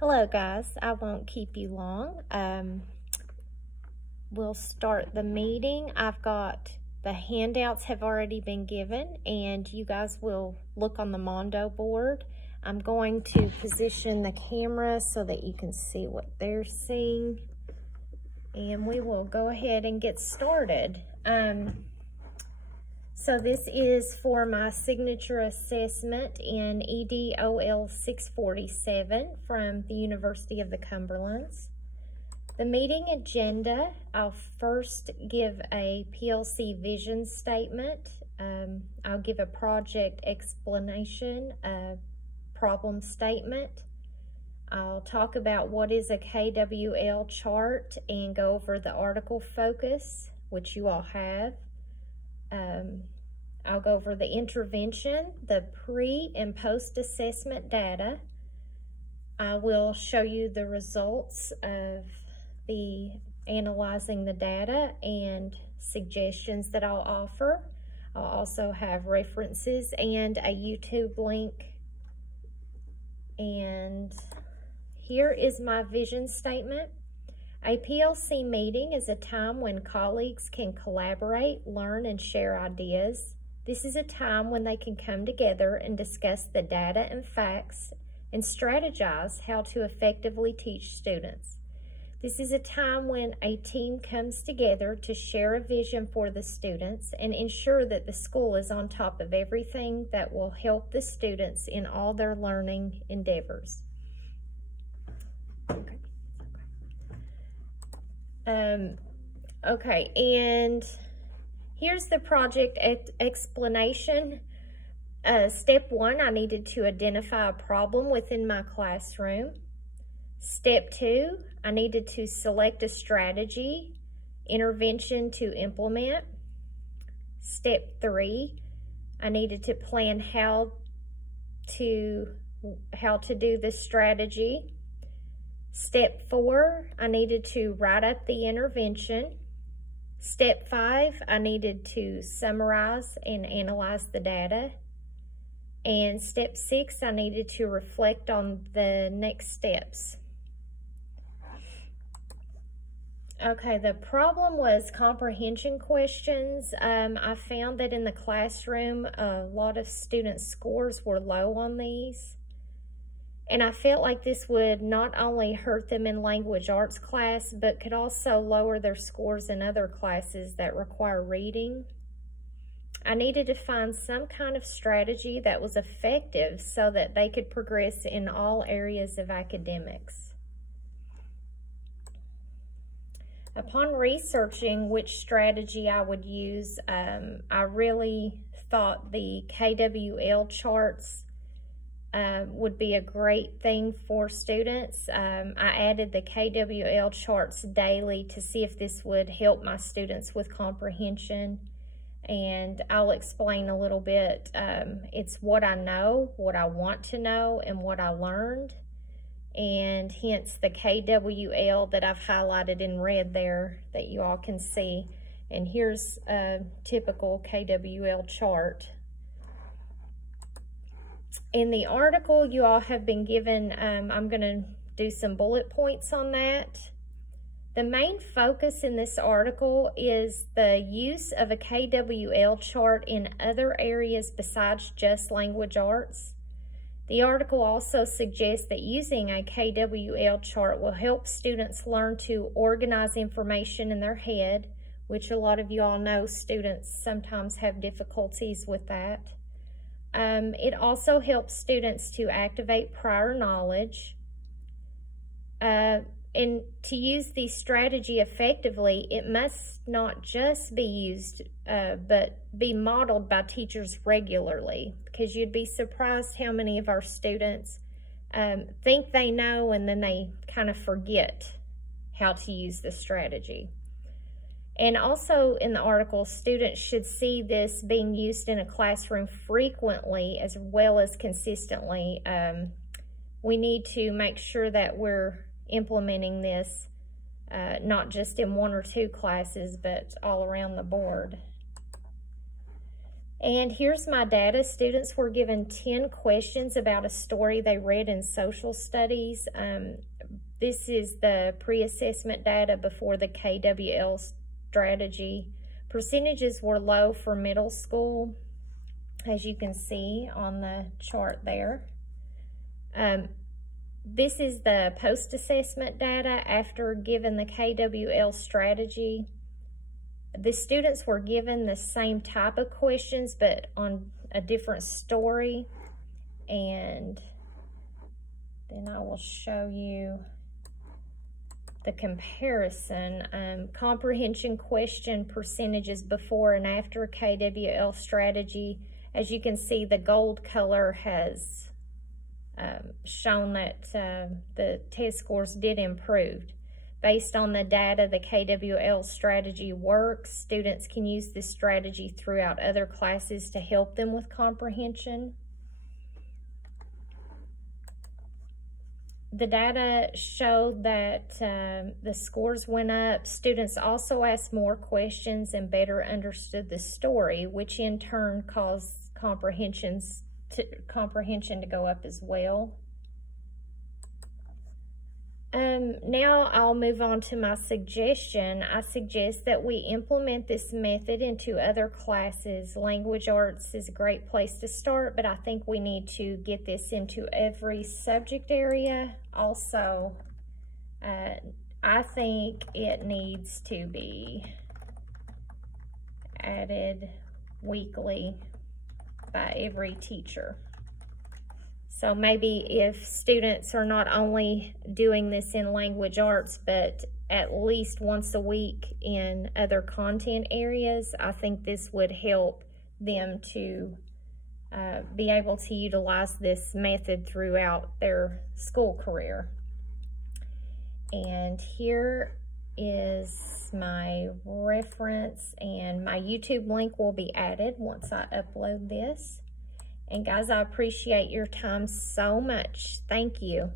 Hello guys, I won't keep you long. We'll start the meeting. I've got the handouts have already been given and you guys will look on the Mondo board. I'm going to position the camera so that you can see what they're seeing, and we will go ahead and get started. So this is for my signature assessment in EDOL 647 from the University of the Cumberlands. The meeting agenda, I'll first give a PLC vision statement. I'll give a project explanation, a problem statement. I'll talk about what is a KWL chart and go over the article focus, which you all have. I'll go over the intervention, the pre and post assessment data. I will show you the results of the analyzing the data and suggestions that I'll offer. I'll also have references and a YouTube link. And here is my vision statement. A PLC meeting is a time when colleagues can collaborate, learn, and share ideas. This is a time when they can come together and discuss the data and facts and strategize how to effectively teach students. This is a time when a team comes together to share a vision for the students and ensure that the school is on top of everything that will help the students in all their learning endeavors. Okay, and here's the project explanation. Step 1, I needed to identify a problem within my classroom. Step 2, I needed to select a strategy, intervention to implement. Step 3, I needed to plan how to do the strategy. Step 4, I needed to write up the intervention. Step 5, I needed to summarize and analyze the data. And step 6, I needed to reflect on the next steps. Okay, the problem was comprehension questions. I found that in the classroom, a lot of students' scores were low on these. And I felt like this would not only hurt them in language arts class, but could also lower their scores in other classes that require reading. I needed to find some kind of strategy that was effective so that they could progress in all areas of academics. Upon researching which strategy I would use, I really thought the KWL charts would be a great thing for students. I added the KWL charts daily to see if this would help my students with comprehension, and I'll explain a little bit. It's what I know, what I want to know, and what I learned, and hence the KWL that I've highlighted in red there that you all can see. And here's a typical KWL chart. In the article, you all have been given, I'm going to do some bullet points on that. The main focus in this article is the use of a KWL chart in other areas besides just language arts. The article also suggests that using a KWL chart will help students learn to organize information in their head, which a lot of you all know students sometimes have difficulties with that. It also helps students to activate prior knowledge. And to use the strategy effectively, it must not just be used, but be modeled by teachers regularly, because you'd be surprised how many of our students think they know and then they kind of forget how to use the strategy. And also in the article, students should see this being used in a classroom frequently as well as consistently. We need to make sure that we're implementing this not just in 1 or 2 classes, but all around the board. And here's my data. Students were given 10 questions about a story they read in social studies. This is the pre-assessment data before the KWL strategy. Percentages were low for middle school, as you can see on the chart there. This is the post-assessment data after given the KWL strategy. The students were given the same type of questions, but on a different story. And then I will show you the comparison. Comprehension question percentages before and after KWL strategy. As you can see, the gold color has shown that the test scores did improve. Based on the data, the KWL strategy works. Students can use this strategy throughout other classes to help them with comprehension. The data showed that the scores went up. Students also asked more questions and better understood the story, which in turn caused comprehension to go up as well. Now I'll move on to my suggestion. I suggest that we implement this method into other classes. Language arts is a great place to start, but I think we need to get this into every subject area. Also, I think it needs to be added weekly by every teacher. So maybe if students are not only doing this in language arts, but at least once a week in other content areas, I think this would help them to be able to utilize this method throughout their school career. And here is my reference, and my YouTube link will be added once I upload this. And guys, I appreciate your time so much. Thank you.